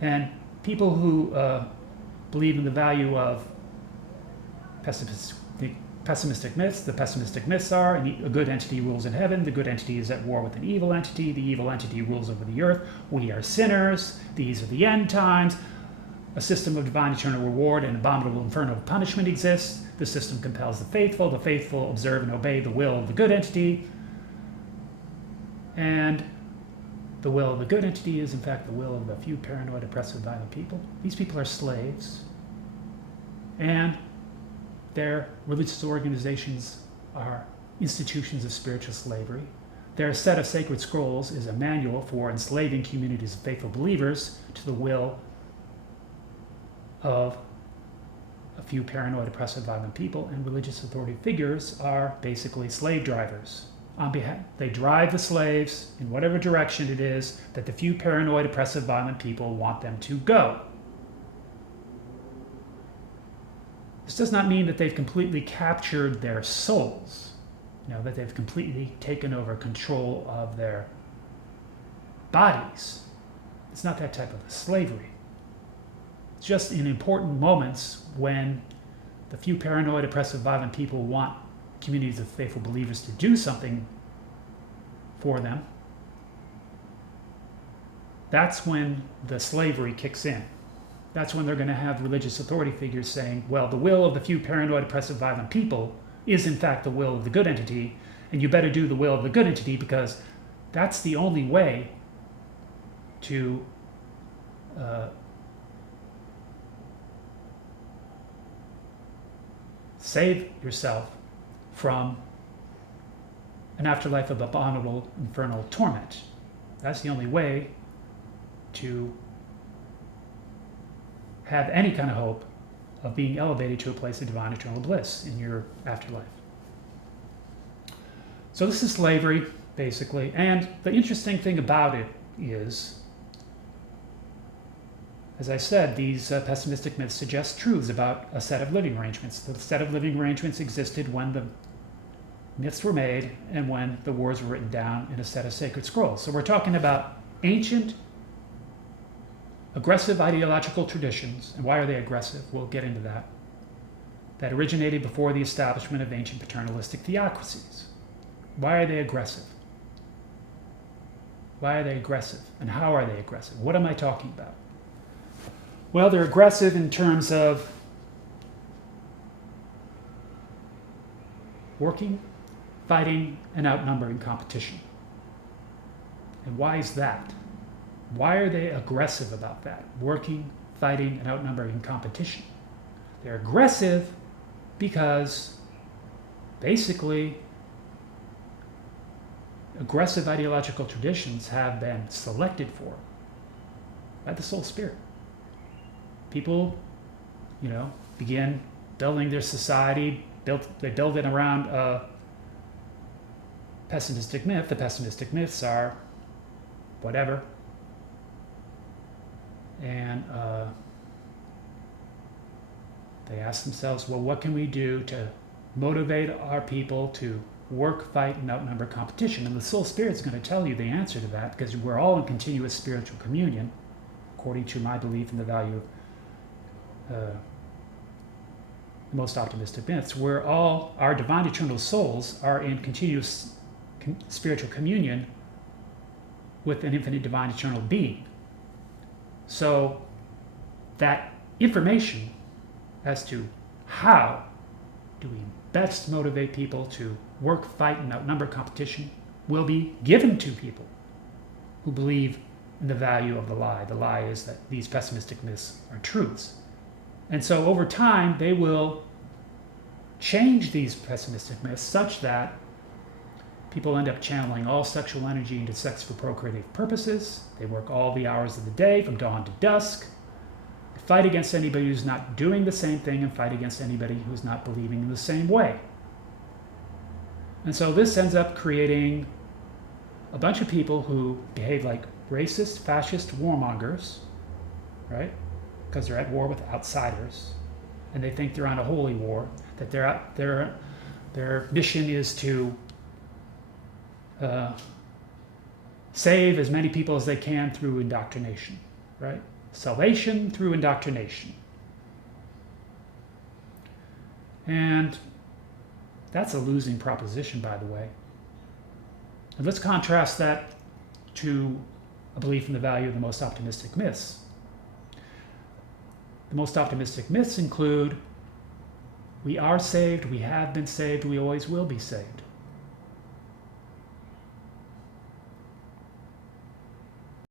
And people who believe in the value of pessimistic myths, the pessimistic myths are a good entity rules in heaven, the good entity is at war with an evil entity, the evil entity rules over the earth, we are sinners, these are the end times, a system of divine eternal reward and abominable infernal punishment exists, the system compels the faithful observe and obey the will of the good entity, and the will of the good entity is in fact the will of a few paranoid, oppressive, violent people. These people are slaves, and their religious organizations are institutions of spiritual slavery. Their set of sacred scrolls is a manual for enslaving communities of faithful believers to the will of a few paranoid, oppressive, violent people, and religious authority figures are basically slave drivers. They drive the slaves in whatever direction it is that the few paranoid, oppressive, violent people want them to go. This does not mean that they've completely captured their souls, that they've completely taken over control of their bodies. It's not that type of slavery. It's just in important moments when the few paranoid, oppressive, violent people want communities of faithful believers to do something for them. That's when the slavery kicks in. That's when they're going to have religious authority figures saying, well, the will of the few paranoid, oppressive, violent people is in fact the will of the good entity, and you better do the will of the good entity because that's the only way to save yourself from an afterlife of abominable infernal torment. That's the only way to have any kind of hope of being elevated to a place of divine eternal bliss in your afterlife. So this is slavery, basically. And the interesting thing about it is, as I said, these pessimistic myths suggest truths about a set of living arrangements. The set of living arrangements existed when the myths were made and when the words were written down in a set of sacred scrolls. So we're talking about ancient, aggressive ideological traditions. And why are they aggressive? We'll get into that. That originated before the establishment of ancient paternalistic theocracies. Why are they aggressive? Why are they aggressive? And how are they aggressive? What am I talking about? Well, they're aggressive in terms of working, fighting, and outnumbering competition. And why is that? Why are they aggressive about that? Working, fighting, and outnumbering competition. They're aggressive because basically aggressive ideological traditions have been selected for by the soul spirit. People, begin building their society, they build it around a pessimistic myth. The pessimistic myths are whatever. And they ask themselves, well, what can we do to motivate our people to work, fight, and outnumber competition? And the soul spirit's going to tell you the answer to that, because we're all in continuous spiritual communion, according to my belief in the value of the most optimistic myths. Our divine eternal souls are in continuous spiritual communion with an infinite divine eternal being. So that information as to how do we best motivate people to work, fight, and outnumber competition will be given to people who believe in the value of the lie. The lie is that these pessimistic myths are truths. And so over time, they will change these pessimistic myths such that people end up channeling all sexual energy into sex for procreative purposes. They work all the hours of the day from dawn to dusk. They fight against anybody who's not doing the same thing and fight against anybody who's not believing in the same way. And so this ends up creating a bunch of people who behave like racist, fascist warmongers, right? Because they're at war with outsiders, and they think they're on a holy war, that their mission is to save as many people as they can through indoctrination, right? salvation through indoctrination. And that's a losing proposition, by the way. And let's contrast that to a belief in the value of the most optimistic myths. The most optimistic myths include: we are saved, we have been saved, we always will be saved.